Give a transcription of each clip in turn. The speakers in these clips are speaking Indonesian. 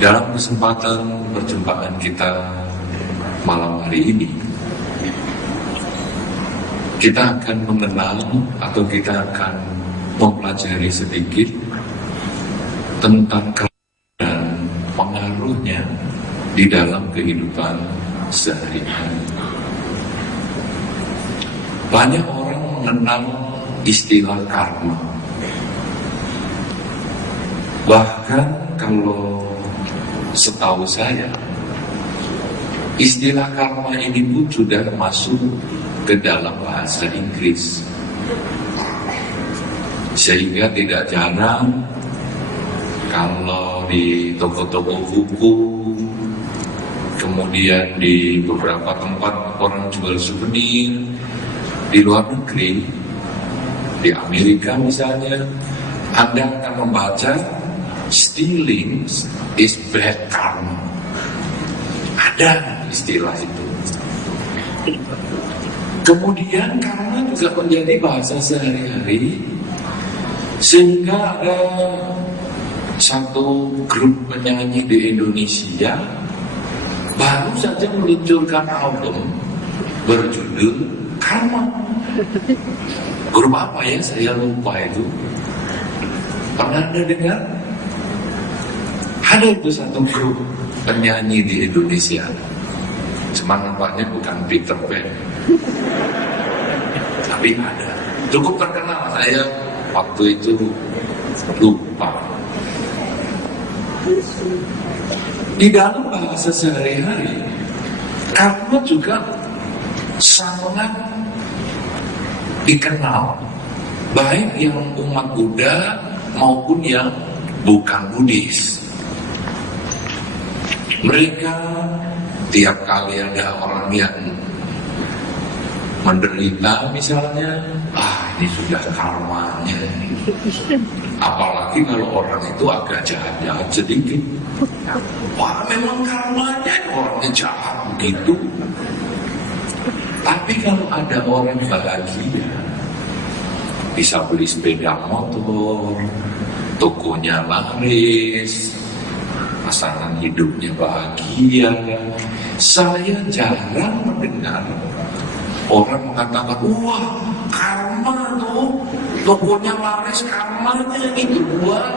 Dalam kesempatan perjumpaan kita malam hari ini, kita akan mengenal atau kita akan mempelajari sedikit tentang dan pengaruhnya di dalam kehidupan sehari-hari. Banyak orang mengenal istilah karma. Bahkan kalau setahu saya, istilah karma ini pun sudah masuk ke dalam bahasa Inggris. Sehingga tidak jarang kalau di toko-toko buku, kemudian di beberapa tempat orang jual souvenir, di luar negeri, di Amerika misalnya, Anda akan membaca stealing is bad karma. Ada istilah itu. Kemudian karma juga menjadi bahasa sehari-hari, sehingga ada satu grup penyanyi di Indonesia baru saja meluncurkan album berjudul Karma. Grup apa ya? Saya lupa itu. Pernah Anda dengar? Ada itu satu grup penyanyi di Indonesia. Cuma nampaknya bukan Peter Pan. Tapi ada. Cukup terkenal, saya waktu itu lupa. Di dalam bahasa sehari-hari, karma juga sangat dikenal, baik yang umat Buddha maupun yang bukan Buddhis. Mereka tiap kali ada orang yang menderita misalnya, ini sudah karmanya. Apalagi kalau orang itu agak jahat-jahat sedikit, wah memang karmanya orangnya jahat begitu. Tapi kalau ada orang bahagia, bisa beli sepeda motor, tokonya laris, pasangan hidupnya bahagia. Saya jarang mendengar orang mengatakan, wah karma tuh, tokonya laris, karmanya itu buat.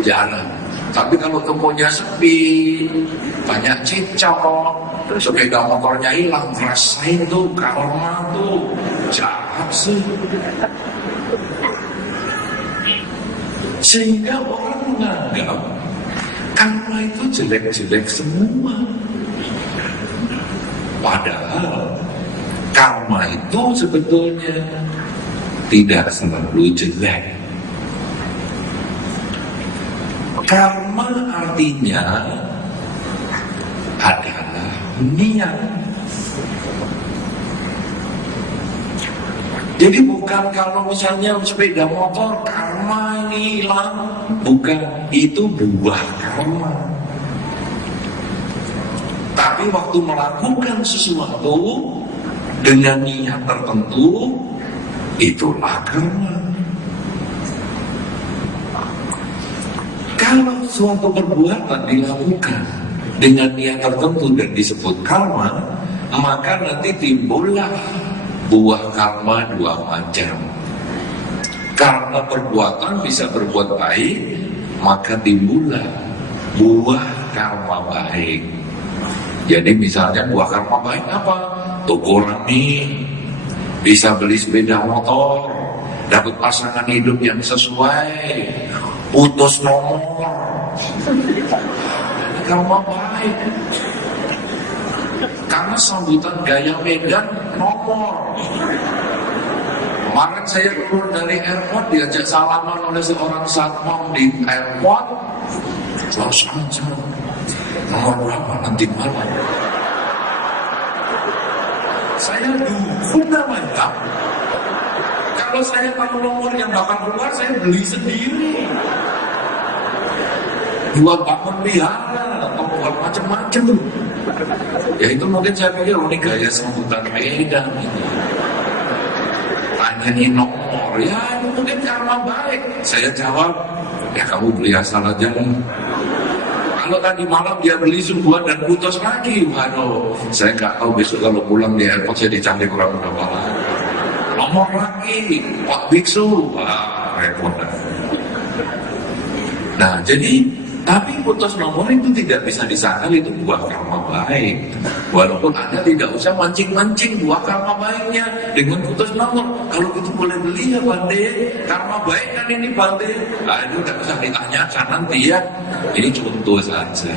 Jarang. Tapi kalau tokonya sepi, banyak cicak, sepeda motornya hilang, rasain tuh karma tuh jahat sih. Sehingga orang menganggap karma itu jelek-jelek semua. Padahal karma itu sebetulnya tidak selalu jelek. Karma artinya adalah niat. Jadi bukan kalau misalnya sepeda motor karma ini hilang, bukan, itu buah karma. Tapi waktu melakukan sesuatu dengan niat tertentu, itulah karma. Kalau suatu perbuatan dilakukan dengan niat tertentu dan disebut karma, maka nanti timbullah buah karma dua macam. Karena perbuatan bisa berbuat baik, maka timbullah buah karma baik. Jadi misalnya buah karma baik apa? Toko rame, bisa beli sepeda motor, dapat pasangan hidup yang sesuai, putus nomor. Ini karma baik. Karena sambutan gaya Medan nomor. Kemarin saya keluar dari airport, diajak salaman oleh seorang satpam di airport. Salam, nomor berapa nanti malam? Saya sudah mantap. Kalau saya tahu nomor yang bakal keluar, saya beli sendiri. Jual bangun pelihara atau buat macam-macam. Ya itu mungkin saya pikir ini gaya sambutan Medan ini. Tanyain nomor, ya itu mungkin karma baik. Saya jawab, ya kamu beli asal aja. Kalau tadi malam dia beli sungguhan dan putus lagi, waduh, saya nggak tahu besok kalau pulang di airport saya dicari kurang berapa lagi. Nomor lagi, Pak Biksu, wah repot. Nah, jadi tapi putus nomor itu tidak bisa disangkal itu buah karma baik. Walaupun Anda tidak usah mancing-mancing buah karma baiknya dengan putus nomor. Kalau itu boleh beli ya Bande, karma baik kan ini Bande. Nah, itu tidak usah ditanyakan nanti ya. Ini contoh saja.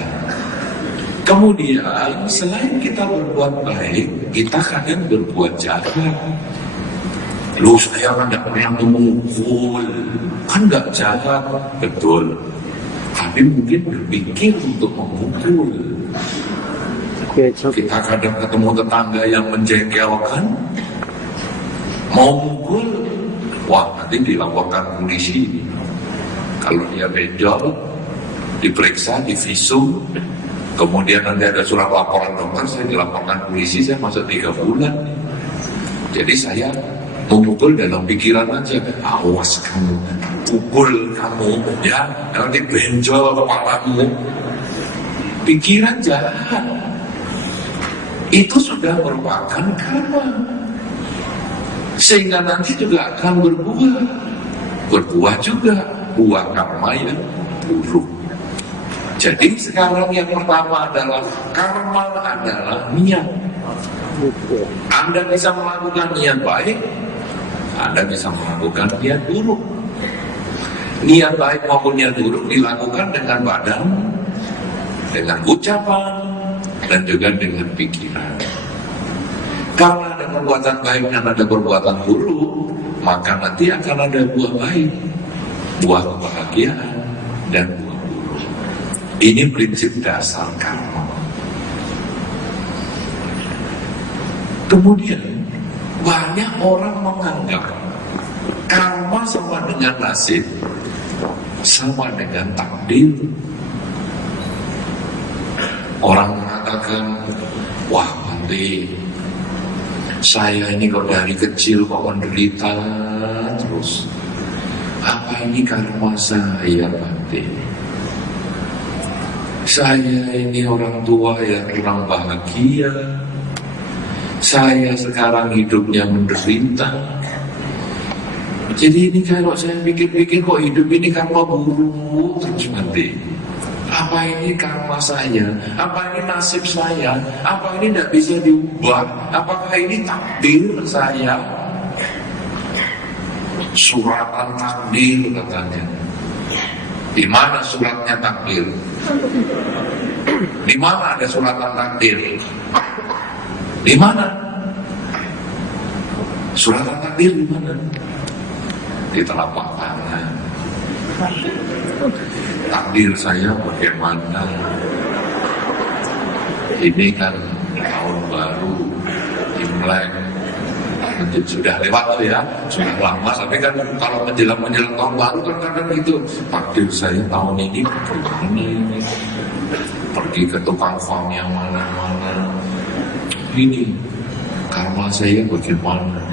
Kemudian selain kita berbuat baik, kita kadang berbuat jahat. Loh, saya kan tidak pernah memukul, kan nggak jahat, betul. Tapi mungkin berpikir untuk memukul. Kita kadang ketemu tetangga yang menjengkelkan, mau mukul, wah nanti dilaporkan polisi. Kalau dia benjol, diperiksa, divisum, kemudian nanti ada surat laporan dokter, saya dilaporkan polisi, saya masuk 3 bulan. Jadi saya memukul dalam pikiran aja, awas kamu, pukul kamu, ya, nanti benjol kepalamu. Pikiran jahat, itu sudah merupakan karma. Sehingga nanti juga akan berbuah juga, buah karma yang buruk. Jadi sekarang yang pertama adalah, karma adalah niat. Anda bisa melakukan niat baik, Anda bisa melakukan niat buruk. Niat baik maupun niat buruk dilakukan dengan badan, dengan ucapan, dan juga dengan pikiran. Karena ada perbuatan baik dan ada perbuatan buruk, maka nanti akan ada buah baik, buah kebahagiaan, dan buah buruk. Ini prinsip dasar karma. Kemudian banyak orang menganggap karma sama dengan nasib, sama dengan takdir. Orang mengatakan, wah Bante, saya ini kok dari kecil kok menderita terus. Apa ini karma saya Bante? Saya ini orang tua yang kurang bahagia. Saya sekarang hidupnya menderita. Jadi ini kalau saya pikir-pikir kok hidup ini karma buruk terus nanti. Apa ini karma saya? Apa ini nasib saya? Apa ini tidak bisa diubah? Apakah ini takdir saya? Suratan takdir katanya. Di mana suratnya takdir? Di mana ada suratan takdir? Di mana? Suratan takdir di mana? Di telapak tangan. Takdir saya bagaimana? Ini kan tahun baru, Imlek, sudah lewat tuh ya, sudah lama. Tapi kan kalau menjelang tahun baru kan kadang gitu. Takdir saya tahun ini begini, pergi ke tukang farm yang mana-mana. Ini karma saya bagaimana?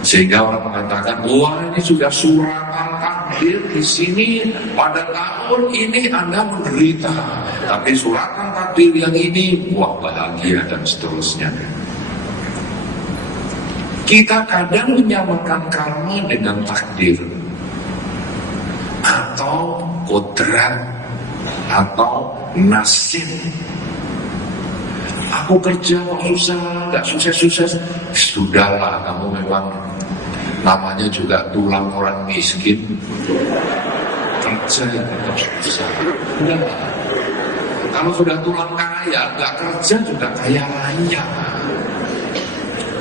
Sehingga orang mengatakan, wah ini sudah suratan takdir di sini pada tahun ini Anda menderita, tapi suratan takdir yang ini wah bahagia dan seterusnya. Kita kadang menyamakan karma dengan takdir atau kodrat atau nasib. Aku kerja kok susah, gak sukses-sukses. Sudahlah, kamu memang namanya juga tulang orang miskin. Kerja tetap susah. Udahlah. Kalau sudah tulang kaya, gak kerja juga kaya raya.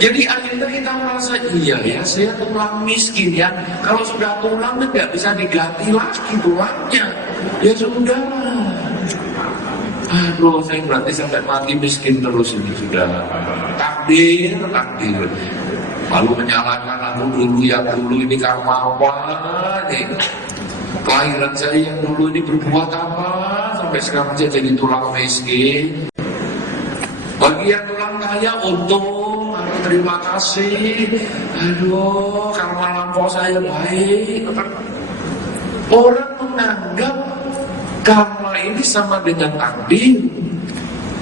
Jadi akhirnya kita merasa, iya ya, saya tulang miskin ya. Kalau sudah tulang tidak bisa diganti lagi tulangnya. Ya sudahlah. Aduh, saya berarti sampai mati miskin terus ini sudah takdir. Lalu menyalahkan aku dulu ini karma apa nih? Kelahiran saya yang dulu ini berbuat apa sampai sekarang saya jadi tulang miskin? Bagi yang tulang kaya untung, terima kasih. Aduh, karma lampau saya baik. Orang menganggap karma karma ini sama dengan takdir,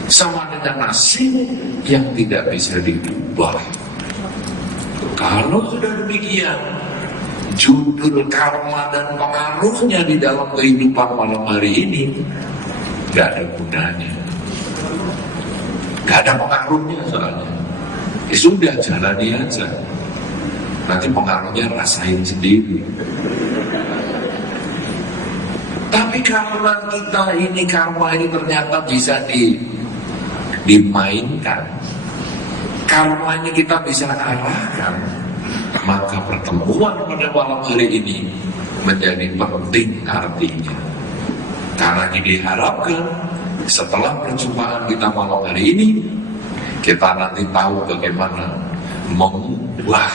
sama dengan nasib yang tidak bisa diubah. Kalau sudah demikian, judul karma dan pengaruhnya di dalam kehidupan malam hari ini gak ada gunanya, gak ada pengaruhnya soalnya. Ya sudah, jalani aja, nanti pengaruhnya rasain sendiri. Tapi karena kita ini, karma ini ternyata bisa dimainkan, karmanya kita bisa arahkan, maka pertemuan pada malam hari ini menjadi penting artinya. Karena diharapkan setelah perjumpaan kita malam hari ini, kita nanti tahu bagaimana mengubah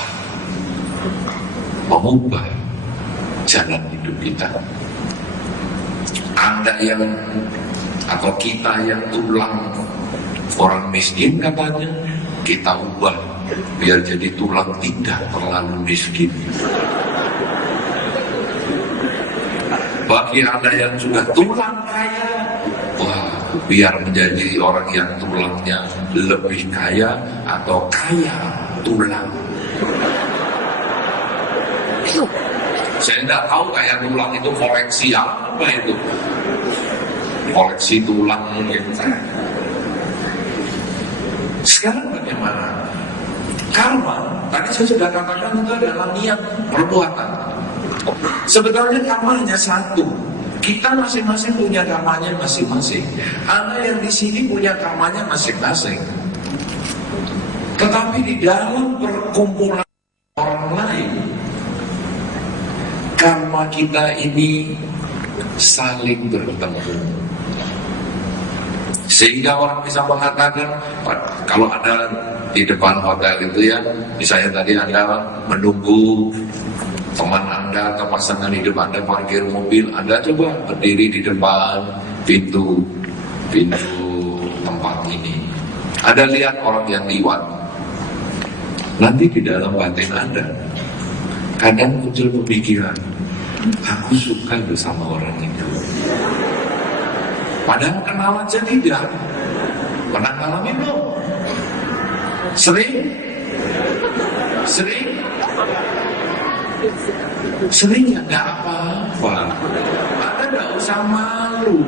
jalan hidup kita. Anda yang atau kita yang tulang orang miskin katanya, kita ubah biar jadi tulang tidak terlalu miskin. Bagi Anda yang sudah tulang kaya, wah, biar menjadi orang yang tulangnya lebih kaya atau kaya tulang. Saya tidak tahu kayak tulang itu koleksi apa itu, koleksi tulang mungkin. Sekarang bagaimana? Karma, tadi saya sudah katakan itu adalah niat perbuatan. Sebetulnya karma hanya satu. Kita masing-masing punya karmanya masing-masing. Anda yang di sini punya karmanya masing-masing. Tetapi di dalam perkumpulan orang lain, karma kita ini saling bertemu. Sehingga orang bisa mengatakan, kalau Anda di depan hotel itu ya, misalnya tadi Anda menunggu teman Anda atau pasangan hidup Anda parkir mobil, Anda coba berdiri di depan pintu tempat ini. Anda lihat orang yang liwat. Nanti di dalam batin Anda kadang muncul pemikiran, aku suka bersama orang itu. Padahal kenal aja tidak. Pernah ngalamin belum? Sering? Sering ya, gak apa-apa. Anda gak usah malu.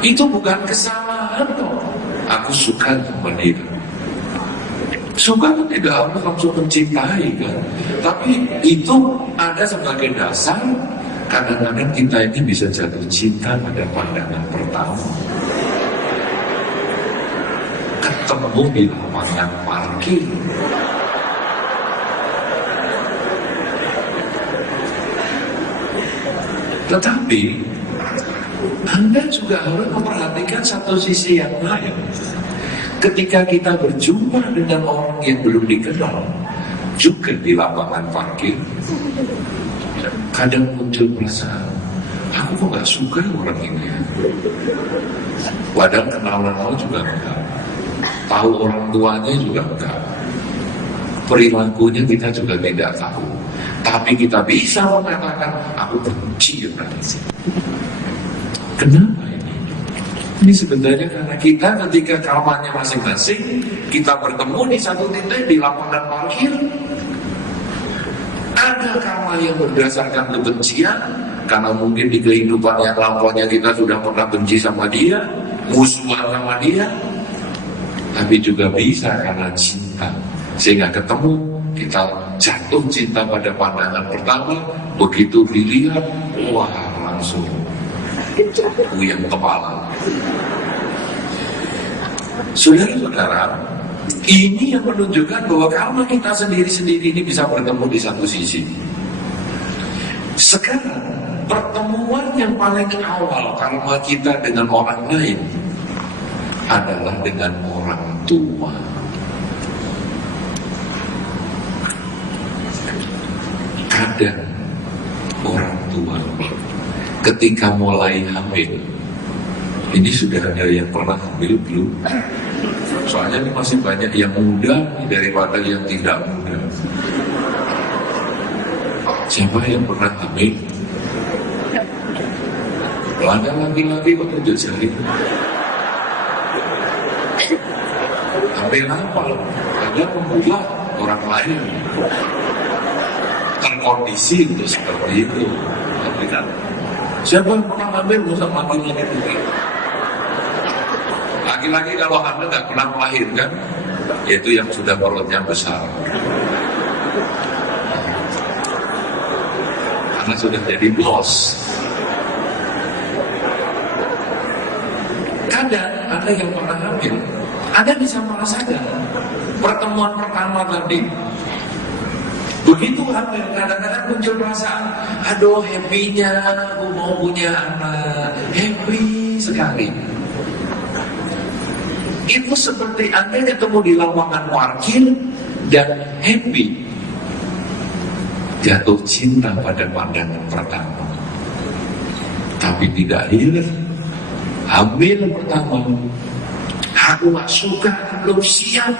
Itu bukan kesalahan toh. Aku suka sama dia. Suka kan tidak harus langsung mencintai kan. Tapi itu ada sebagai dasar. Kadang-kadang kita ini bisa jatuh cinta pada pandangan pertama. Ketemu di lapangan parkir. Tetapi Anda juga harus memperhatikan satu sisi yang lain. Ketika kita berjumpa dengan orang yang belum dikenal, juga di lapangan parkir, kadang muncul perasaan, aku kok gak suka orang ini. Padahal kenal juga enggak, tahu orang tuanya juga enggak, perilakunya kita juga tidak tahu. Tapi kita bisa mengatakan, aku benci orang ini. Kenapa ini? Ini sebenarnya karena kita ketika karmanya masing-masing, kita bertemu di satu titik di lapangan parkir. Ada karma yang berdasarkan kebencian, karena mungkin di kehidupan yang lampaunya kita sudah pernah benci sama dia, musuhan sama dia. Tapi juga bisa karena cinta, sehingga ketemu, kita jatuh cinta pada pandangan pertama. Begitu dilihat, wah, langsung puyeng kepala. Saudara-saudara, ini yang menunjukkan bahwa karma kita sendiri-sendiri ini bisa bertemu di satu sisi. Sekarang, pertemuan yang paling awal karma kita dengan orang lain adalah dengan orang tua. Kadang orang tua ketika mulai hamil, ini sudah ada yang pernah hamil belum? Soalnya ini masih banyak yang muda daripada yang tidak muda. Siapa yang pernah hamil? Ada laki-laki kok tunjuk jari. Ambil apa? Ada membuat orang lain terkondisi untuk seperti itu. Tapi kan, siapa yang pernah hamil sama laki-laki itu? Laki-laki kalau hamil nggak pernah melahirkan, yaitu yang sudah perutnya besar. Karena sudah jadi bos. Kadang ada yang pernah hamil, Anda bisa merasakan pertemuan pertama tadi. Begitu hamil, kadang-kadang muncul perasaan, aduh happy-nya, aku mau punya anak, happy sekali. Itu seperti Anda ketemu di lapangan parkir dan happy, jatuh cinta pada pandangan pertama, tapi tidak hilang. Hamil pertama, aku gak suka, belum siap,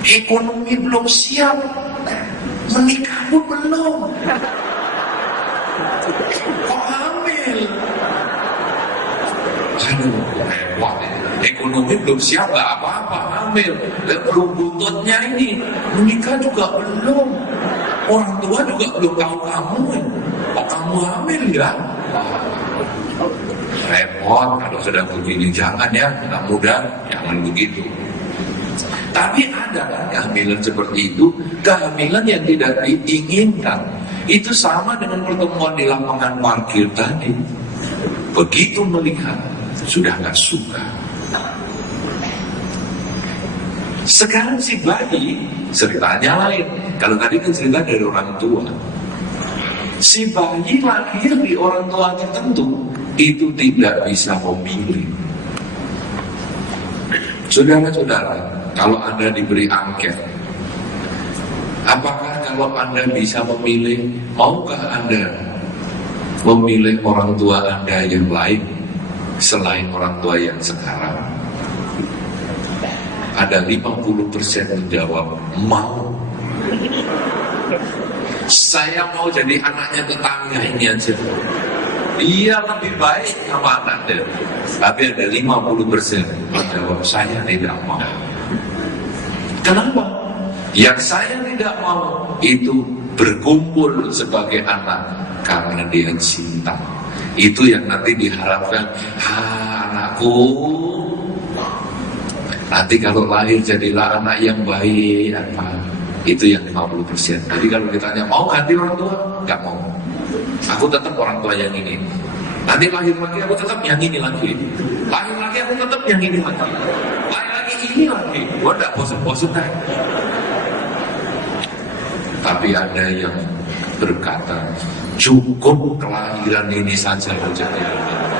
ekonomi belum siap, menikah pun belum, kok hamil? Aduh, repot ya. Ekonomi belum siap, gak apa-apa hamil. Dan belum buntutnya ini, menikah juga belum, orang tua juga belum tahu kamu. Kok kamu hamil ya? Repot kalau sedang begini. Jangan ya, anak muda, jangan begitu. Tapi ada kan kehamilan seperti itu, kehamilan yang tidak diinginkan. Itu sama dengan pertemuan di lapangan parkir tadi. Begitu melihat, sudah gak suka. Sekarang si bayi ceritanya lain. Kalau tadi kan cerita dari orang tua. Si bayi lahir di orang tua tertentu, itu tidak bisa memilih. Saudara-saudara, kalau Anda diberi angket, apakah kalau Anda bisa memilih, maukah Anda memilih orang tua Anda yang lain selain orang tua yang sekarang? Ada 50% menjawab mau. Saya mau jadi anaknya tetangga ini aja. Dia lebih baik sama anaknya. Tapi ada 50% menjawab saya tidak mau. Kenapa? Yang saya tidak mau itu berkumpul sebagai anak karena dia cinta. Itu yang nanti diharapkan, anakku nanti kalau lahir jadilah anak yang baik apa. Itu yang 50%. Jadi kalau ditanya mau ganti orang tua, nggak mau. Aku tetap orang tua yang ini. Nanti lahir lagi aku tetap yang ini lagi. Lahir lagi aku tetap yang ini lagi. Lahir lagi ini lagi. Gua nggak bosan-bosan kan. Tapi ada yang berkata, cukup kelahiran ini saja menjadi anak.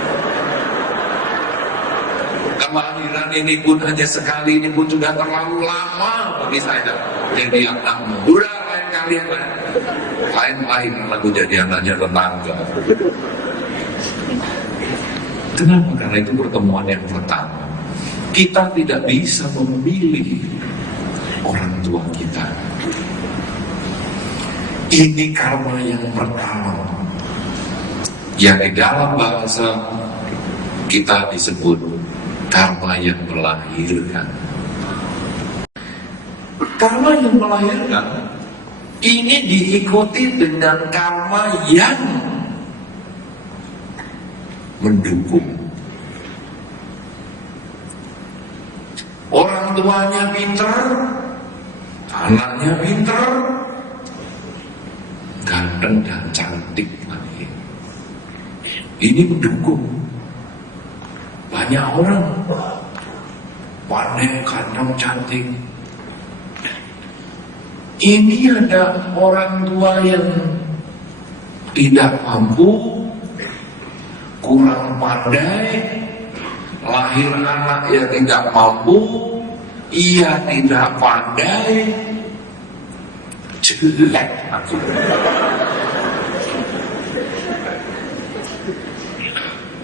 Kelahiran ini pun hanya sekali, ini pun sudah terlalu lama bagi saya jadi anak. Udah lain kalian lah. Lain lahiran aku jadi anaknya tetangga. Kenapa? Karena itu pertemuan yang pertama. Kita tidak bisa memilih orang tua kita. Ini karma yang pertama, yang di dalam bahasa kita disebut karma yang melahirkan. Karma yang melahirkan ini diikuti dengan karma yang mendukung. Orang tuanya pinter, anaknya pinter, ganteng dan cantik lagi. Ini mendukung. Banyak orang pandai, ganteng, cantik. Ini ada orang tua yang tidak mampu, kurang pandai, lahir anak yang tidak mampu, ia tidak pandai, jelek aku.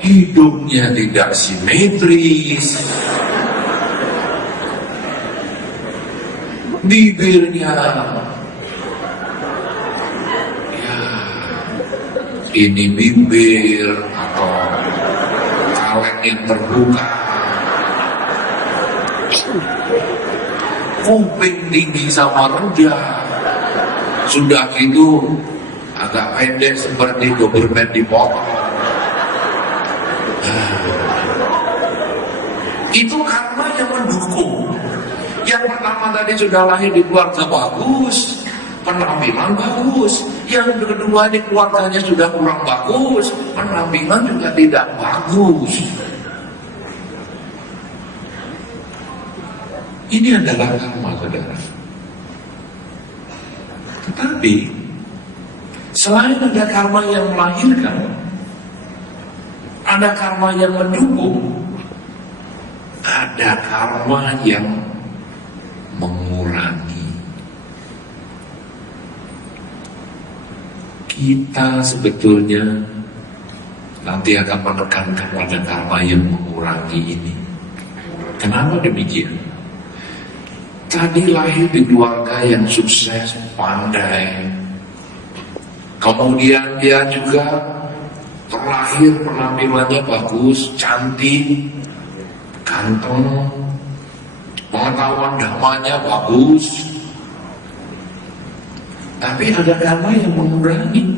Hidungnya tidak simetris, bibirnya ya ini bibir atau yang terbuka, kuping tinggi sama rendah, sudah gitu agak pendek seperti Doberman dipotong. Itu karma yang mendukung. Yang pertama tadi sudah lahir di keluarga bagus, penampilan bagus. Yang kedua di keluarganya sudah kurang bagus, penampilan juga tidak bagus. Ini adalah karma, saudara. Tetapi selain ada karma yang melahirkan, ada karma yang mendukung, ada karma yang mengurangi. Kita sebetulnya nanti akan menekankan pada karma yang mengurangi ini. Kenapa demikian? Tadi lahir di keluarga yang sukses, pandai, kemudian dia juga terlahir penampilannya bagus, cantik, ganteng, pengetahuan damanya bagus. Tapi ada karma yang mengurangi.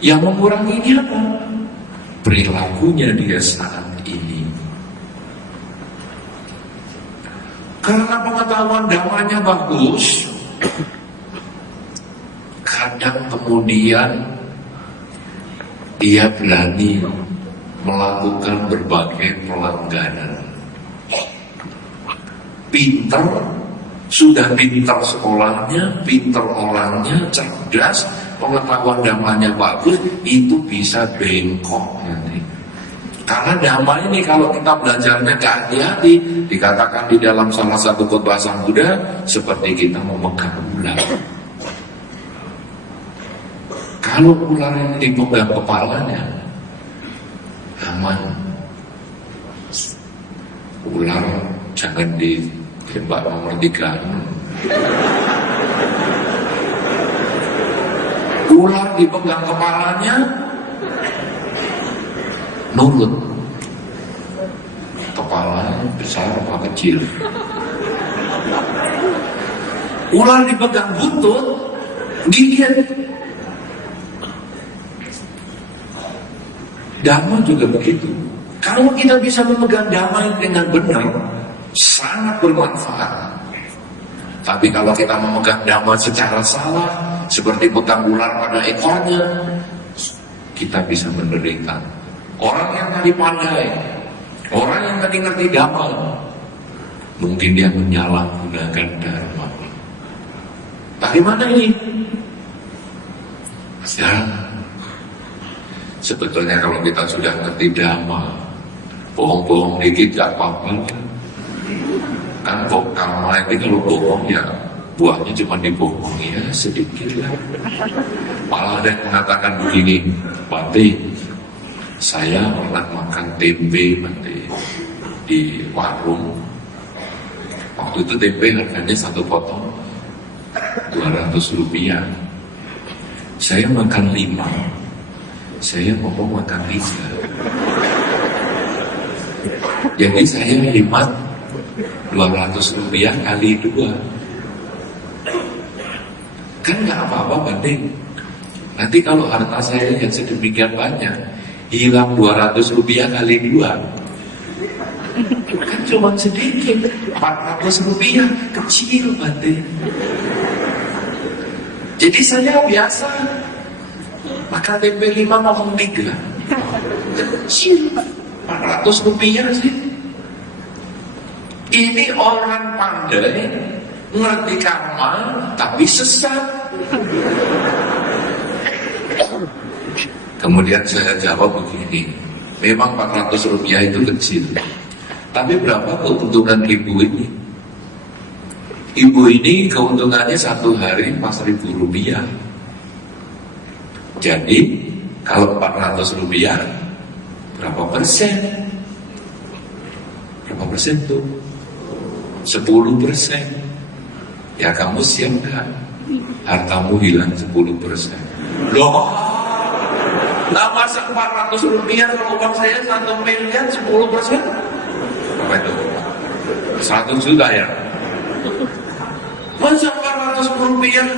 Yang mengurangi ini apa? Perilakunya dia saat ini. Karena pengetahuan damanya bagus, kadang kemudian dia berani melakukan berbagai pelanggaran. Pinter, sudah pintar sekolahnya, pintar orangnya, cerdas, pengetahuan damanya bagus, itu bisa bengkok nanti. Karena dhamma ini kalau kita belajarnya hati-hati, dikatakan di dalam salah satu khotbah Sang Buddha, seperti kita memegang ular. Kalau ular ini dipegang kepalanya, aman. Ular jangan ditembak nomor 3. Ular dipegang kepalanya, nurut. Kepalanya besar apa kecil. Ular dipegang buntut, gigit. Dhamma juga begitu. Kalau kita bisa memegang dhamma dengan benar, sangat bermanfaat. Tapi kalau kita memegang dhamma secara salah, seperti pegang ular pada ekornya, kita bisa menderita. Orang yang tadi pandai, orang yang tadi ngerti dhamma, mungkin dia menyalahgunakan dharma. Bagaimana ini? Ya, sebetulnya kalau kita sudah ngerti dhamma, bohong-bohong dikit gak apa-apa. Kan kok karma ini kalau bohong ya buahnya cuma dibohongi ya sedikit lah. Malah ada yang mengatakan begini, Bante, saya pernah makan tempe di warung. Waktu itu tempe harganya satu potong 200 rupiah. Saya makan 5. Saya ngomong makan 3. Jadi saya hemat 200 rupiah kali 2. Kan gak apa-apa Bante. Nanti kalau harta saya yang sedemikian banyak hilang 200 rupiah kali 2, kan cuma sedikit, 400 rupiah, kecil Bante. Jadi saya biasa makan tempe 5 ngomong 3, kecil, 400 rupiah sih. Ini orang pandai, ngerti karma, tapi sesat. Kemudian saya jawab begini, memang 400 rupiah itu kecil, tapi berapa keuntungan ibu ini? Ibu ini keuntungannya satu hari 4.000 rupiah. Jadi kalau 400 rupiah, berapa persen? Berapa persen tuh? 10%. Ya kamu siap gak? Hartamu hilang 10%. Loh, Nah, masa 400 rupiah kalau uang saya 1 miliar 10%? Apa itu? 100 juta ya? Masa 400 rupiah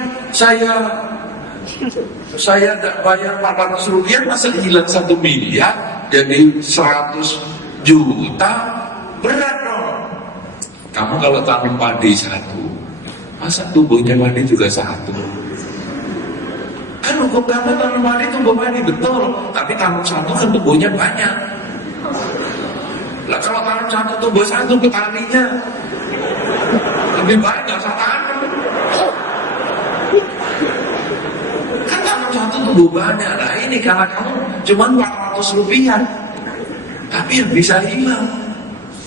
saya tak bayar 400 rupiah, masa hilang 1 miliar jadi 100 juta? Berat dong. Kamu kalau tanam padi 1, masa tubuhnya padi juga 1? Kan hukum kamu tanam padi tumbuh padi betul, tapi tanam 1 kan tubuhnya banyak. Lah kalau tanam 1 tumbuh 1, petaninya lebih baik nggak usah tanam. Kan tanam 1 tumbuh banyak. Nah ini karena kamu cuma 400 rupiah, tapi yang bisa hilang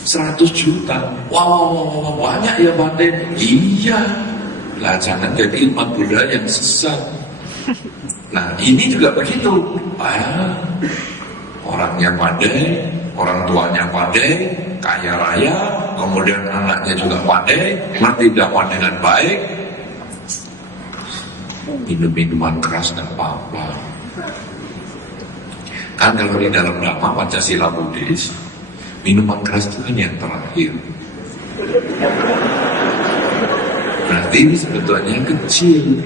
100 juta. Wow, banyak ya Bante. Iya. Lah jangan jadi umat Buddha yang sesat. Nah ini juga begitu. Orangnya pandai, orang tuanya pandai, kaya raya, kemudian anaknya juga pandai, ngerti dakwah dengan baik, minum-minuman keras dan apa-apa. Kan kalau di dalam Dhamma Pancasila Buddhis, minuman keras itu kan yang terakhir. Berarti ini sebetulnya kecil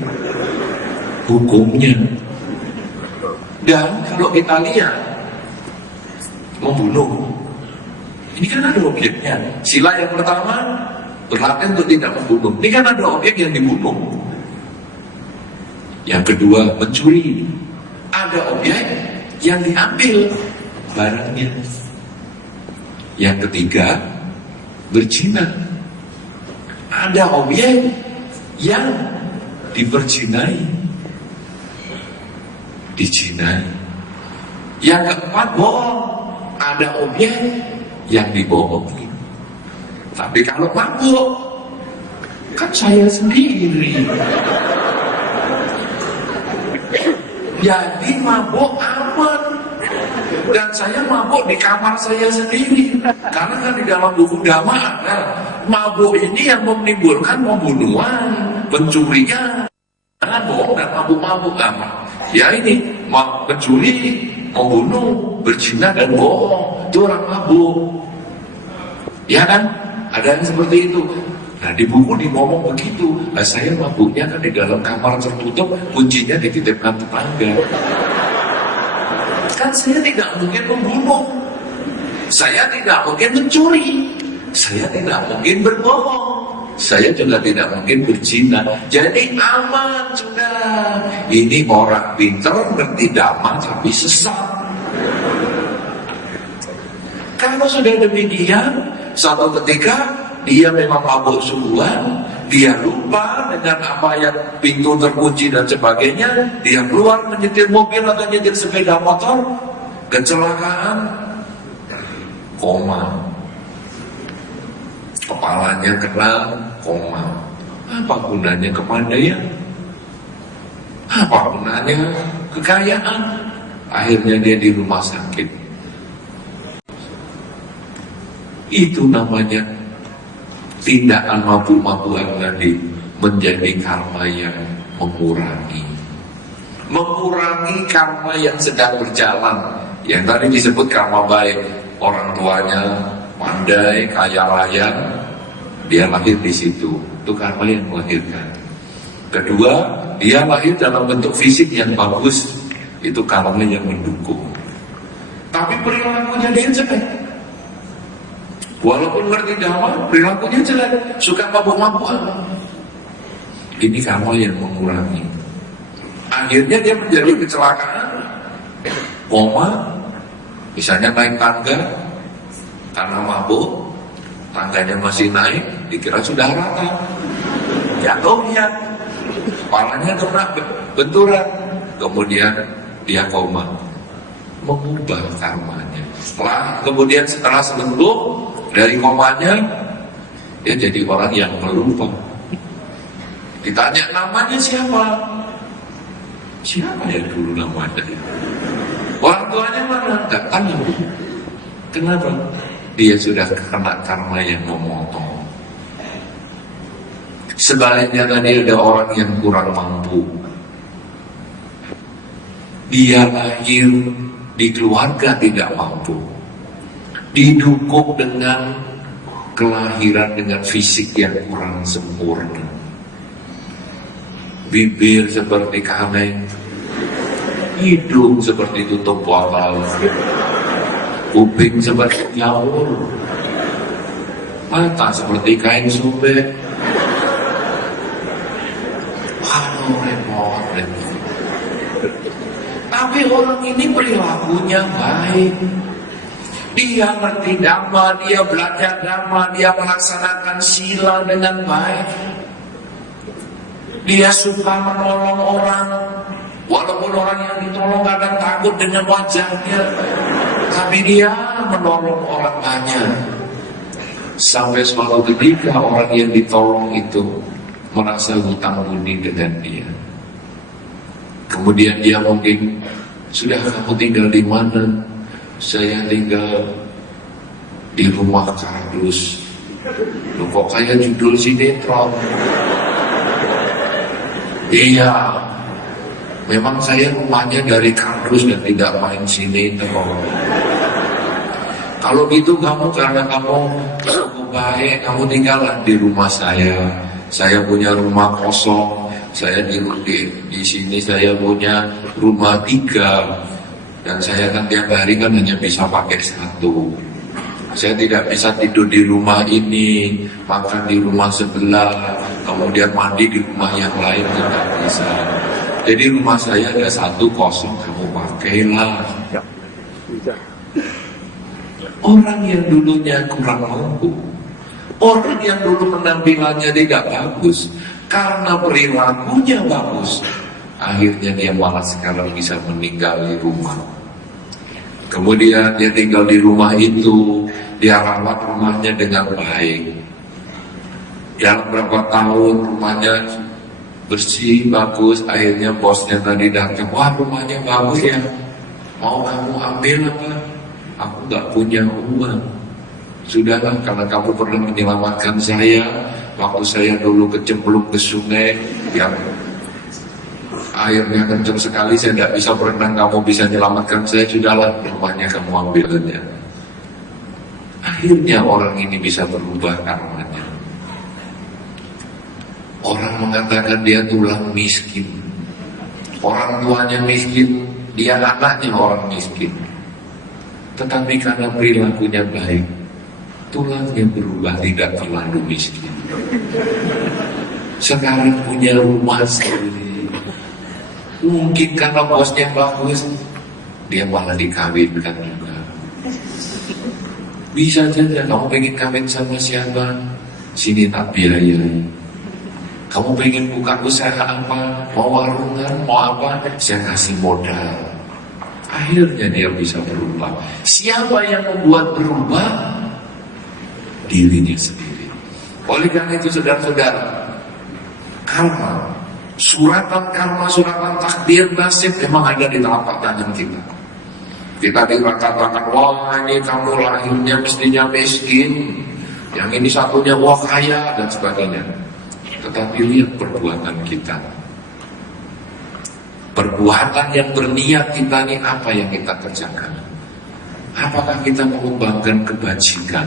hukumnya. Dan kalau kita lihat membunuh, ini kan ada objeknya. Sila yang pertama berlatih untuk tidak membunuh. Ini kan ada objek yang dibunuh. Yang kedua mencuri, ada objek yang diambil barangnya. Yang ketiga berzina, ada objek yang diperzinai, dizinai. Yang keempat bohong, ada objek yang dibohongi. Tapi kalau mabuk, kan saya sendiri. Jadi mabuk aman. Dan saya mabuk di kamar saya sendiri. Karena kan di dalam buku Dhamma ada mabuk ini yang menimbulkan pembunuhan, pencurian, jangan bohong dan mabuk-mabuk aman. Ya ini pencuri, membunuh, berzina dan bohong, itu orang mabuk. Ya kan? Ada yang seperti itu. Nah di buku ngomong begitu. Nah, saya mabuknya kan di dalam kamar tertutup, kuncinya dititipkan tetangga. Kan saya tidak mungkin membunuh, saya tidak mungkin mencuri, saya tidak mungkin berbohong, saya juga tidak mungkin berzina. Jadi aman sudah. Ini orang pintar ngerti Dhamma tapi sesat. Kalau sudah demikian, satu ketika dia memang mabuk sungguhan, dia lupa dengan apa yang pintu terkunci dan sebagainya, dia keluar menyetir mobil atau menyetir sepeda motor, kecelakaan, koma, kepalanya kena, koma. Apa gunanya kepandaian? Apa gunanya kekayaan? Akhirnya dia di rumah sakit. Itu namanya tindakan mabuk-mabukan tadi menjadi karma yang mengurangi karma yang sedang berjalan. Yang tadi disebut karma baik, orang tuanya pandai, kaya raya, dia lahir di situ, itu karma yang melahirkan. Kedua, dia lahir dalam bentuk fisik yang bagus, itu karma yang mendukung. Tapi perilakunya dia jelek. Walaupun ngerti Dhamma, perilakunya jelek, suka mabuk-mabukan. Ini karma yang mengurangi. Akhirnya dia menjadi kecelakaan, koma, misalnya naik tangga, karena mabuk, tangganya masih naik, dikira sudah rata, jatuhnya, kepalanya kena benturan, kemudian dia koma, mengubah karmanya. Kemudian setelah sembuh dari komanya, dia jadi orang yang melupa. Ditanya namanya siapa? Siapa ya dulu namanya? Orang tuanya mana? Gak tahu. Kenapa? Dia sudah kena karma yang memotong. Sebaliknya tadi ada orang yang kurang mampu. Dia lahir di keluarga tidak mampu, didukung dengan kelahiran dengan fisik yang kurang sempurna, bibir seperti kaleng, hidung seperti tutup botol, kuping seperti jamur, mata seperti kain sobek. Waduh, repot. Tapi orang ini perilakunya baik. Dia ngerti dhamma, dia belajar dhamma, dia melaksanakan sila dengan baik. Dia suka menolong orang, walaupun orang yang ditolong kadang takut dengan wajahnya, tapi dia menolong orang banyak. Sampai suatu ketika orang yang ditolong itu merasa hutang budi dengan dia. Kemudian dia mungkin, sudah kamu tinggal di mana? Saya tinggal di rumah kardus. Loh, kok kayak judul sinetron? Iya, memang saya rumahnya dari kardus dan tidak main sinetron. Kalau gitu kamu, karena kamu cukup baik, kamu tinggallah di rumah saya. Saya punya rumah kosong. Saya di sini saya punya rumah 3, dan saya kan tiap hari kan hanya bisa pakai 1. Saya tidak bisa tidur di rumah ini, makan di rumah sebelah, kemudian mandi di rumah yang lain, tidak bisa. Jadi rumah saya ada 1 kosong, kamu pakailah. Orang yang dulunya kurang mampu, orang yang dulu penampilannya tidak bagus, karena perilakunya bagus, akhirnya dia malah sekarang bisa meninggali rumah. Kemudian dia tinggal di rumah itu, dia rawat rumahnya dengan baik. Dalam beberapa tahun rumahnya bersih, bagus. Akhirnya bosnya tadi datang, wah rumahnya bagus ya, mau kamu ambil apa? Aku gak punya uang. Sudahlah, karena kamu pernah menyelamatkan saya waktu saya dulu kecemplung ke sungai yang airnya kencang sekali, saya tidak bisa berenang, kamu bisa menyelamatkan saya. Sudahlah, rumahnya kamu ambilnya. Akhirnya orang ini bisa berubah karmanya. Orang mengatakan dia tulang miskin, orang tuanya miskin, dia anaknya orang miskin, tetapi karena perilakunya baik, tulangnya berubah, tidak terlalu miskin. Sekarang punya rumah sendiri. Mungkin karena bosnya bagus, dia malah dikawinkan juga. Bisa saja kamu pengen kawin sama siapa, sini tak biayai. Kamu pengen buka usaha apa, mau warungan, mau apa, saya kasih modal. Akhirnya dia bisa berubah. Siapa yang membuat berubah? Dirinya sendiri. Oleh karena itu saudara-saudara, karma, suratan karma, suratan takdir nasib memang ada di telapak tangan kita. Kita dikatakan, wah ini kamu lahirnya mestinya miskin, yang ini satunya wah kaya, dan sebagainya. Tetapi lihat perbuatan kita. Perbuatan yang berniat kita ini apa yang kita kerjakan? Apakah kita mengembangkan kebajikan?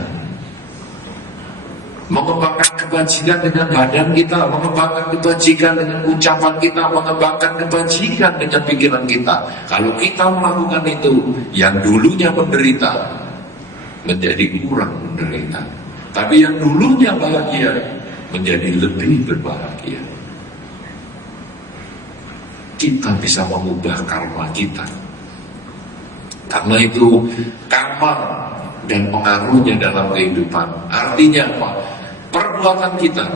Mengembangkan kebajikan dengan badan kita, mengembangkan kebajikan dengan ucapan kita, mengembangkan kebajikan dengan pikiran kita. Kalau kita melakukan itu, yang dulunya menderita menjadi kurang menderita. Tapi yang dulunya bahagia menjadi lebih berbahagia. Kita bisa mengubah karma kita. Karena itu karma dan pengaruhnya dalam kehidupan. Artinya apa? Perbuatan kita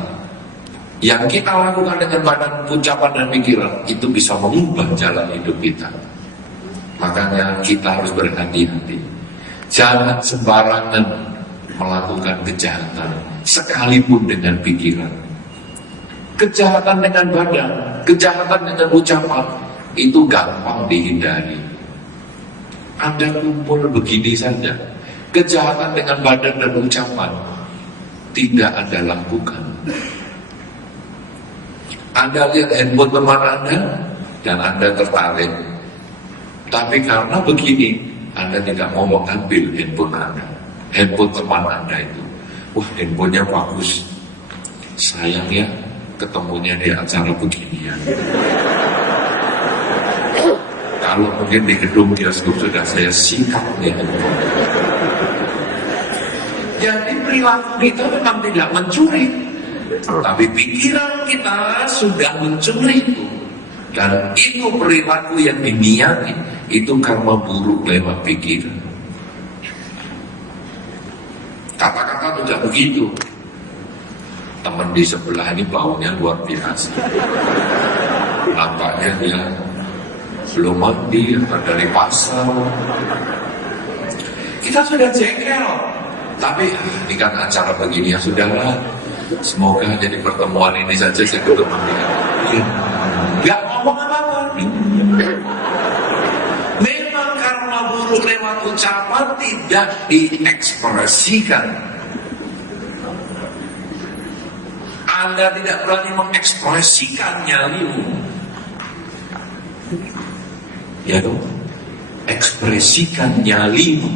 yang kita lakukan dengan badan, ucapan dan pikiran itu bisa mengubah jalan hidup kita. Makanya kita harus berhati-hati. Jangan sembarangan melakukan kejahatan, sekalipun dengan pikiran. Kejahatan dengan badan, kejahatan dengan ucapan itu gampang dihindari. Anda kumpul begini saja, kejahatan dengan badan dan ucapan tidak Anda lakukan. Anda lihat handphone teman Anda dan Anda tertarik, Tapi karena begini, Anda tidak mau mengambil handphone Anda, handphone teman Anda itu. Wah, handphonenya bagus. Sayang ya, ketemunya di acara beginian. Kalau mungkin di gedung bioskop sudah saya sikat ya. Jadi perilaku kita memang tidak mencuri, tapi pikiran kita sudah mencuri itu. Dan itu perilaku yang diniati, itu karma buruk lewat pikiran. Kata-kata tidak begitu. Teman di sebelah ini baunya luar biasa. Nampaknya dia belum mandi atau dari pasar. Kita sudah jengkel. Tapi ini kan acara begini ya sudahlah. Semoga jadi pertemuan ini saja saya ketemu dia. Gak ngomong apa-apa. Memang karma buruk lewat ucapan tidak diekspresikan. Anda tidak berani mengekspresikan nyalimu. Ya dong, ekspresikan nyalimu.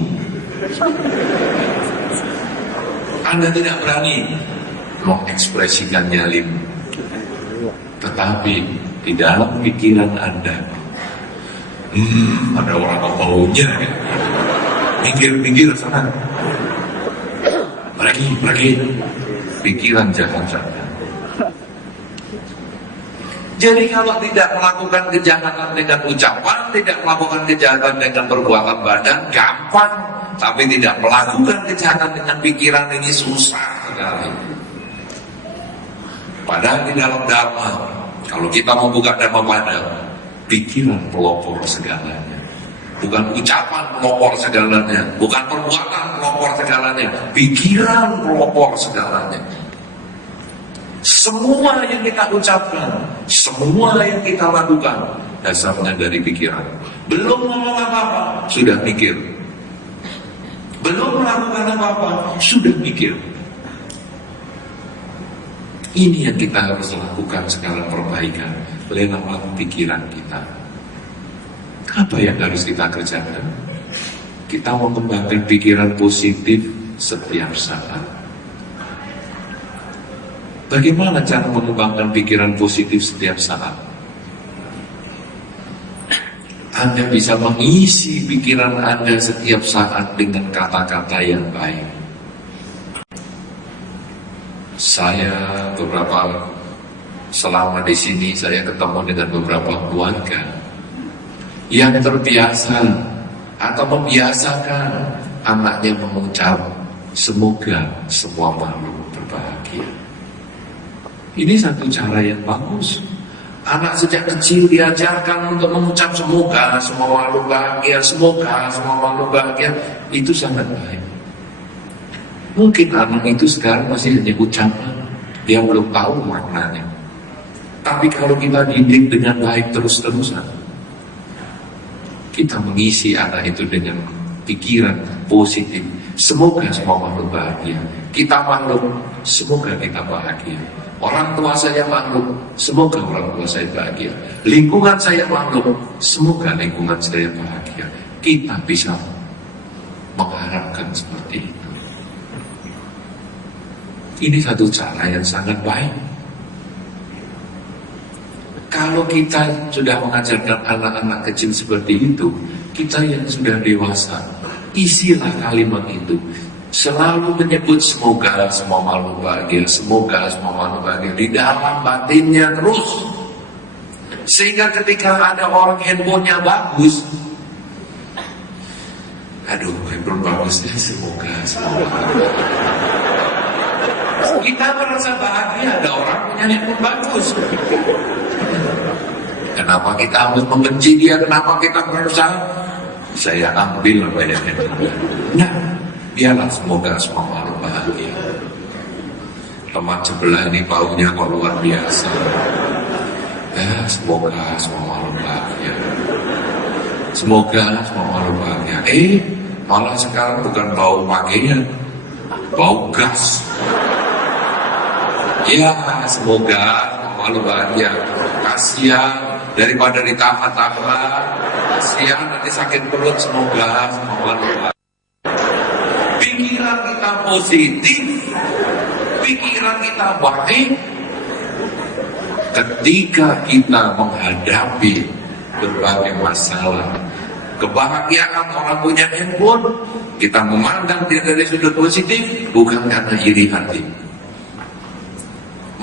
Anda tidak berani mengekspresikan nyalimu, tetapi di dalam pikiran Anda, ada orang maunya, minggir sana, pergi, pikiran jahat saja. Jadi kalau tidak melakukan kejahatan dengan ucapan, tidak melakukan kejahatan dengan perbuatan badan, gampang. Tapi tidak melakukan kejahatan dengan pikiran ini susah sekali. Padahal di dalam Dharma, kalau kita membuka Dharma pada, pikiran pelopor segalanya. Bukan ucapan pelopor segalanya, bukan perbuatan pelopor segalanya, pikiran pelopor segalanya. Semua yang kita ucapkan, semua yang kita lakukan, dasarnya dari pikiran. Belum ngomong apa-apa, sudah mikir. Belum melakukan apa-apa, sudah mikir. Ini yang kita harus lakukan sekarang, perbaikan lewat pikiran kita. Apa yang harus kita kerjakan? Kita mengembangkan pikiran positif setiap saat. Bagaimana cara mengembangkan pikiran positif setiap saat? Anda bisa mengisi pikiran Anda setiap saat dengan kata-kata yang baik. Saya selama di sini saya ketemu dengan beberapa keluarga yang terbiasa atau membiasakan anaknya mengucap semoga semua makhluk berbahagia. Ini satu cara yang bagus. Anak sejak kecil diajarkan untuk mengucap semoga semua makhluk bahagia, semoga semua makhluk bahagia. Itu sangat baik. Mungkin anak itu sekarang masih hanya ucapan, dia belum tahu maknanya. Tapi kalau kita didik dengan baik terus-terusan, kita mengisi anak itu dengan pikiran positif. Semoga semua makhluk bahagia. Kita makhluk, semoga kita bahagia. Orang tua saya makhluk, semoga orang tua saya bahagia. Lingkungan saya makhluk, semoga lingkungan saya bahagia. Kita bisa mengharapkan seperti itu. Ini satu cara yang sangat baik. Kalau kita sudah mengajarkan anak-anak kecil seperti itu, kita yang sudah dewasa, isilah kalimat itu. Selalu menyebut semoga semua makhluk bahagia, semoga semua makhluk bahagia di dalam batinnya terus. Sehingga ketika ada orang handphonenya bagus, aduh handphone bagusnya semoga kita merasa bahagia ada orang punya handphone bagus. Kenapa kita harus membenci dia? Kenapa kita berusaha saya ambil banyak handphone? Nah, biarlah semoga semua makhluk bahagia. Teman sebelah ini baunya kok luar biasa. Semoga semua makhluk bahagia. Semoga semua makhluk bahagia. Malah sekarang bukan bau pakaian, bau gas. Ya, semoga semua makhluk bahagia. Kasihan daripada ditahan-tahan. kasihan nanti sakit perut, semoga lupa. Pikiran kita positif, pikiran kita baik, ketika kita menghadapi berbagai masalah, kebahagiaan orang punya handphone, kita memandang dia dari sudut positif, bukan karena iri hati.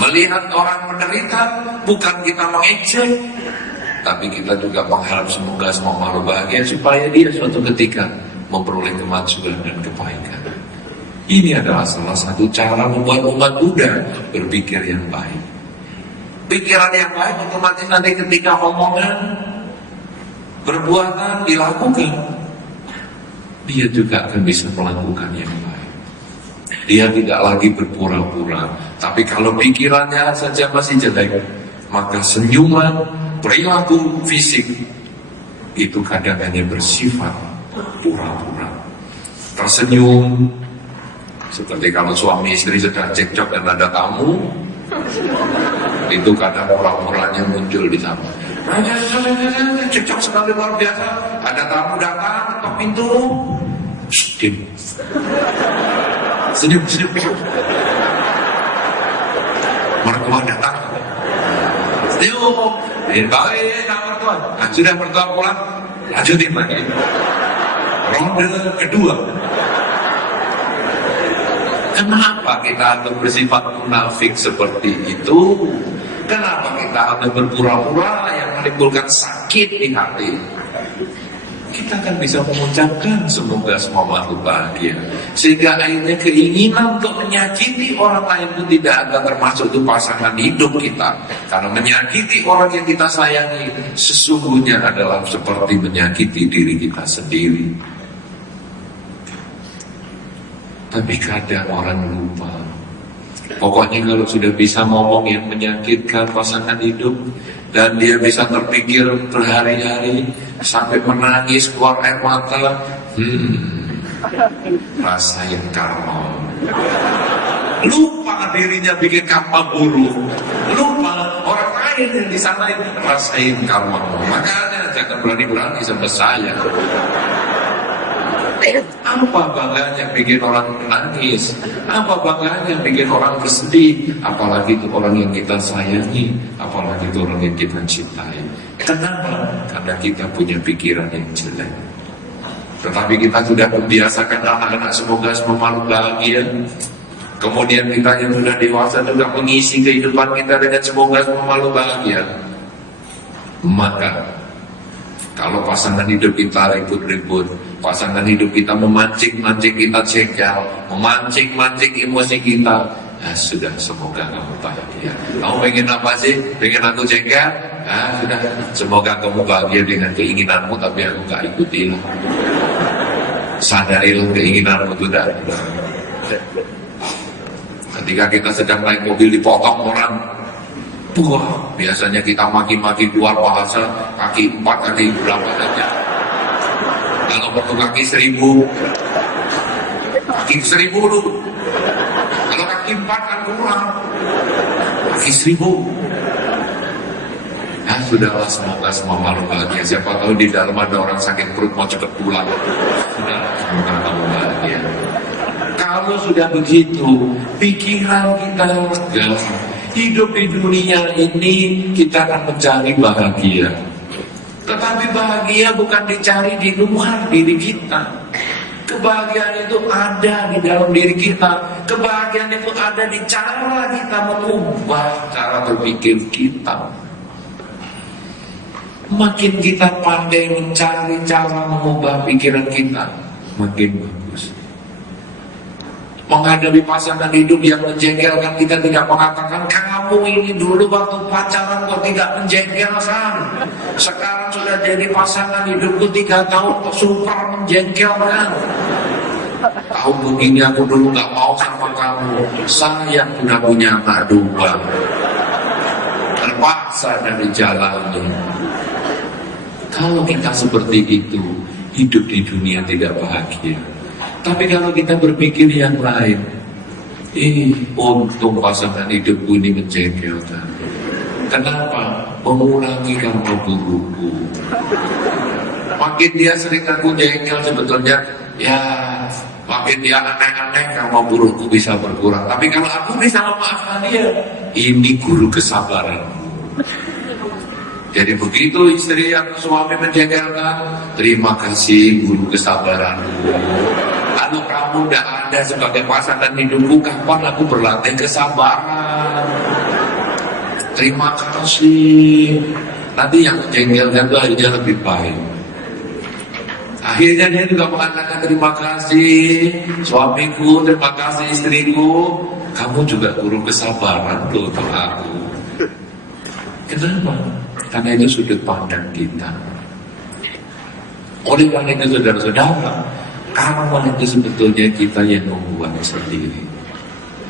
Melihat orang menderita, bukan kita mengejek, tapi kita juga mengharap semoga semua makhluk bahagia supaya dia suatu ketika memperoleh kemajuan dan kebaikan. Ini adalah salah satu cara membuat umat Buddha berpikir yang baik. Pikiran yang baik otomatis nanti ketika omongan, perbuatan dilakukan, dia juga akan bisa melakukan yang baik. Dia tidak lagi berpura-pura. Tapi kalau pikirannya saja masih jelek, maka senyuman, perilaku fisik itu kadang hanya bersifat pura-pura. Tersenyum, seperti kalau suami istri sedang cekcok dan ada tamu, itu kadang pura-puranya muncul di sana. Cekcok sekali luar biasa. Ada tamu datang ke pintu, senyum. Mertua datang, senyum. Baik, mertua. Nah, sudah mertua pulang, lanjutin lagi. Ronde kedua. Kenapa kita harus bersifat munafik seperti itu? Kenapa kita harus berpura-pura yang menimbulkan sakit di hati? Kita kan bisa mengucapkan semoga semua makhluk bahagia, sehingga akhirnya keinginan untuk menyakiti orang lain itu tidak akan termasuk itu pasangan hidup kita. Karena menyakiti orang yang kita sayangi sesungguhnya adalah seperti menyakiti diri kita sendiri. Tapi kadang orang lupa. Pokoknya kalau sudah bisa ngomong yang menyakitkan pasangan hidup, dan dia bisa terpikir berhari-hari sampai menangis keluar air mata, rasain karma. Lupa dirinya bikin karma buruk, lupa orang lain yang di sana itu rasain karma. Makanya jangan berani-berani sama saya. Apa bangganya bikin orang menangis? Apa bangganya bikin orang bersedih? Apalagi itu orang yang kita sayangi, apalagi itu orang yang kita cintai. Kenapa? Karena kita punya pikiran yang jelek. Tetapi kita sudah membiasakan anak-anak semoga semua makhluk bahagia. Kemudian kita yang sudah dewasa juga mengisi kehidupan kita dengan semoga semua makhluk bahagia. Maka kalau pasangan hidup kita ribut-ribut, pasangan hidup kita memancing-mancing kita jengkel, memancing-mancing emosi kita, nah, sudah semoga kamu bahagia. Kamu pengen apa sih? Pengen aku jengkel? Nah, sudah semoga kamu bahagia dengan keinginanmu, tapi aku gak ikutin. Sadarilah keinginanmu itu dah. Ketika kita sedang naik mobil dipotong orang, wah, biasanya kita maki-maki keluar bahasa kaki 4, kaki berapa saja. Kalau perlu kaki 1000, kaki 1000 dulu. Kalau kaki 4 kan kurang, kaki 1000. Nah, sudahlah, semoga semua makhluk bahagia. Siapa tahu di dalam ada orang sakit perut mau cepat pulang. Sudahlah, semoga kamu bahagia. Kalau sudah begitu, pikiran kita lega. Hidup di dunia ini kita akan mencari bahagia. Tetapi bahagia bukan dicari di luar diri kita. Kebahagiaan itu ada di dalam diri kita. Kebahagiaan itu ada di cara kita mengubah cara berpikir kita. Makin kita pandai mencari cara mengubah pikiran kita, makin bagus. Menghadapi pasangan hidup yang menjengkelkan, kita tidak mengatakan kamu ini dulu waktu pacaran kok tidak menjengkelkan, sekarang sudah jadi pasangan hidupku 3 tahun kok super menjengkelkan. Tahu begini aku dulu gak mau sama kamu, saya sudah punya anak 2, terpaksa dari jalannya. Kalau kita seperti itu, hidup di dunia tidak bahagia. Tapi kalau kita berpikir yang lain, untung pasangan hidupku ini menjengkelkan. Kenapa? Mengurangi karma burukku. Makin dia sering aku jengkel sebetulnya, ya makin dia aneh-aneh, karma burukku bisa berkurang. Tapi kalau aku bisa memaafkan dia, ini guru kesabaran. Jadi begitu istri atau suami menjengkelkan, terima kasih guru kesabaranku. Kalau kamu tidak ada sebagai pasangan hidupku, kapan aku berlatih kesabaran? Terima kasih. Nanti yang menjengkelkan itu akhirnya lebih baik. Akhirnya dia juga mengatakan terima kasih suamiku, terima kasih istriku. Kamu juga guru kesabaran tuh untuk aku. Kenapa? Karena itu sudut pandang kita. Oleh karena itu saudara-saudara, karma itu sebetulnya kita yang membuat sendiri.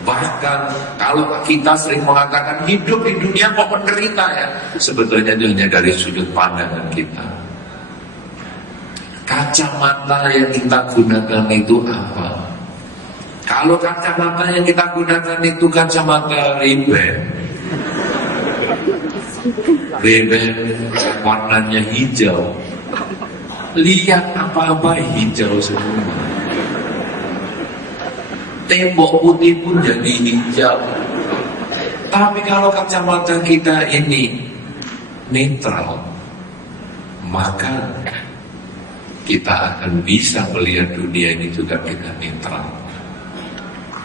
Bahkan kalau kita sering mengatakan hidup di dunia kok menderita ya, sebetulnya itu hanya dari sudut pandangan kita. Kacamata yang kita gunakan itu apa? Kalau kacamata yang kita gunakan itu kacamata Ray-Ban, warnanya hijau, lihat apa-apa hijau semua. Tembok putih pun jadi hijau. Tapi kalau kacamata kita ini netral, maka kita akan bisa melihat dunia ini juga kita netral.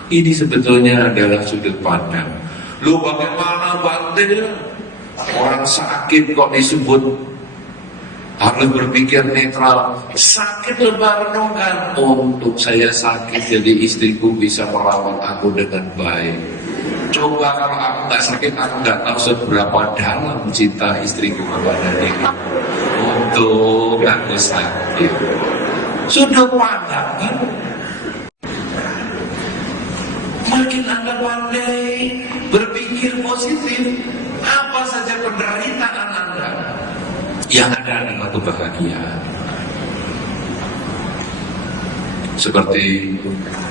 Ini sebetulnya adalah sudut pandang. Lu bagaimana Bante? Orang sakit kok disebut harus berpikir netral. Sakit lebar renungkan, untuk saya sakit jadi istriku bisa merawat aku dengan baik. Coba kalau aku nggak sakit, aku nggak tahu seberapa dalam cinta istriku kepada diri. Untuk aku sakit, sudut pandang kan? Makin Anda pandai berpikir positif, apa saja penderitaan Anda, yang ada adalah kebahagiaan. Seperti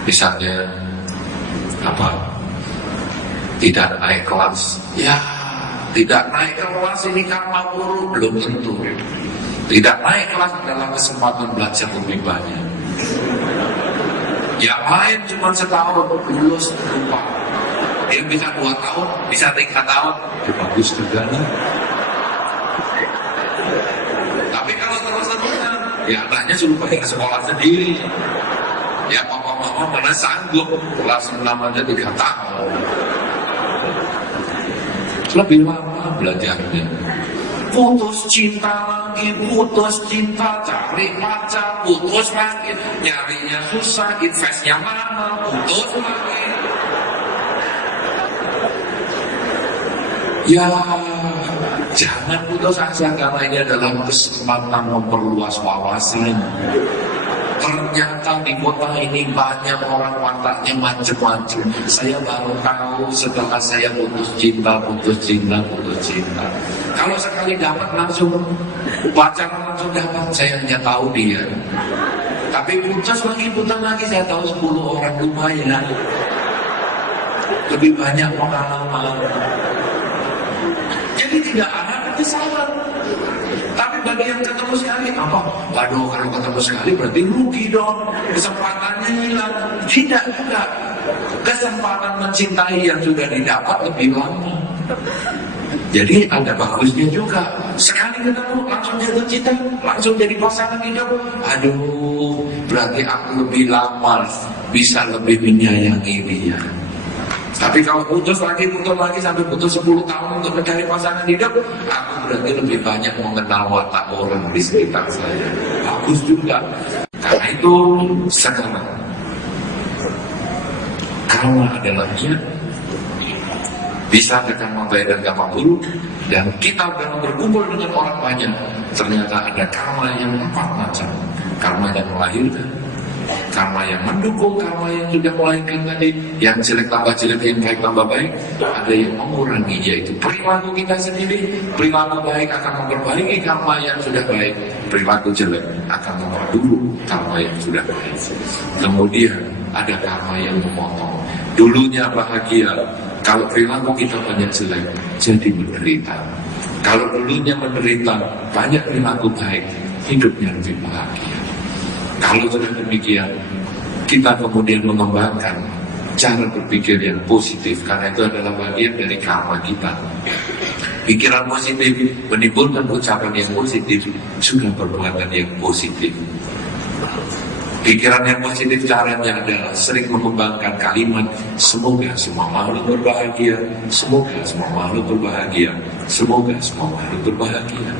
misalnya apa? Tidak naik kelas. Ya, tidak naik kelas ini karma buruk, belum tentu. Tidak naik kelas adalah kesempatan belajar lebih banyak. Yang lain cuma setahun lulus lupa. Dia bisa 2 tahun, bisa 3 tahun, ya bagus juga nih. Tapi kalau terus-terusan, ya anaknya suruh pergi ke sekolah sendiri. Ya papa-mama mana sanggup kelas 6 aja 3 tahun. Lebih lama belajarnya. Putus cinta lagi, putus cinta, cari pacar, putus lagi, nyarinya susah, investnya mahal, putus lagi. Ya, jangan putus asa karena ini adalah kesempatan memperluas wawasan. Ternyata di kota ini banyak orang wataknya macam-macam. Saya baru tahu setelah saya putus cinta. Kalau sekali dapat langsung, pacaran langsung dapat, saya hanya tahu dia. Tapi putus lagi, saya tahu 10 orang, lumayan. Lebih banyak pengalaman. Jadi tidak ada kesalahan. Tapi bagi yang ketemu sekali, apa? Waduh, kalau ketemu sekali berarti rugi dong. Kesempatannya hilang. Tidak juga. Kesempatan mencintai yang sudah didapat lebih lama. Jadi ada bagusnya juga. Sekali ketemu langsung jatuh cinta, langsung jadi pasangan hidup. Aduh, berarti aku lebih lama bisa lebih menyayangi dia. Tapi kalau putus lagi sampai putus 10 tahun untuk mencari pasangan hidup, aku berarti lebih banyak mengenal watak orang di sekitar saya. Bagus juga. Karena itu sekarang karma adalah niat, bisa dengan membayar karma buruk, dan kita dalam berkumpul dengan orang banyak, ternyata ada karma yang 4 macam. Karma yang melahirkan, karma yang mendukung, karma yang sudah melahirkan tadi, yang jelek tambah jelek, yang baik tambah baik. Ada yang mengurangi, yaitu perilaku kita sendiri. Perilaku baik akan memperbaiki karma yang sudah baik, perilaku jelek akan memperburuk karma yang sudah baik. Kemudian ada karma yang memotong. Dulunya bahagia, kalau perilaku kita banyak jelek, jadi menderita. Kalau dulunya menderita, banyak perilaku baik, hidupnya lebih bahagia. Kalau sudah demikian, kita kemudian mengembangkan cara berpikir yang positif, karena itu adalah bagian dari karma kita. Pikiran positif menimbulkan ucapan yang positif, juga perbuatan yang positif. Pikiran yang positif caranya adalah sering mengembangkan kalimat, semoga semua makhluk berbahagia, semoga semua makhluk berbahagia, semoga semua makhluk berbahagia.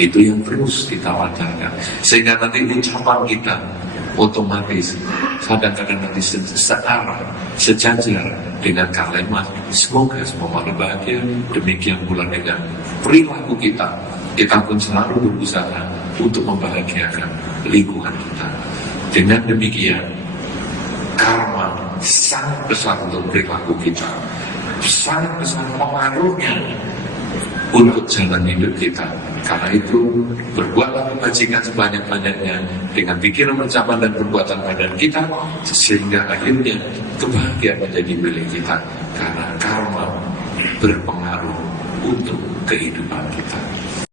Itu yang terus kita wajarkan, sehingga nanti ucapan kita otomatis kadang-kadang nanti searah, sejajar dengan kalimat semoga semua makhluk bahagia. Demikian pula dengan perilaku kita, kita pun selalu berusaha untuk membahagiakan lingkungan kita. Dengan demikian, karma sangat besar untuk perilaku kita, sangat besar pengaruhnya untuk jalan hidup kita. Karena itu, berbuatlah kebajikan sebanyak-banyaknya dengan pikiran, ucapan, dan perbuatan badan kita, sehingga akhirnya kebahagiaan menjadi milik kita. Karena karma berpengaruh untuk kehidupan kita.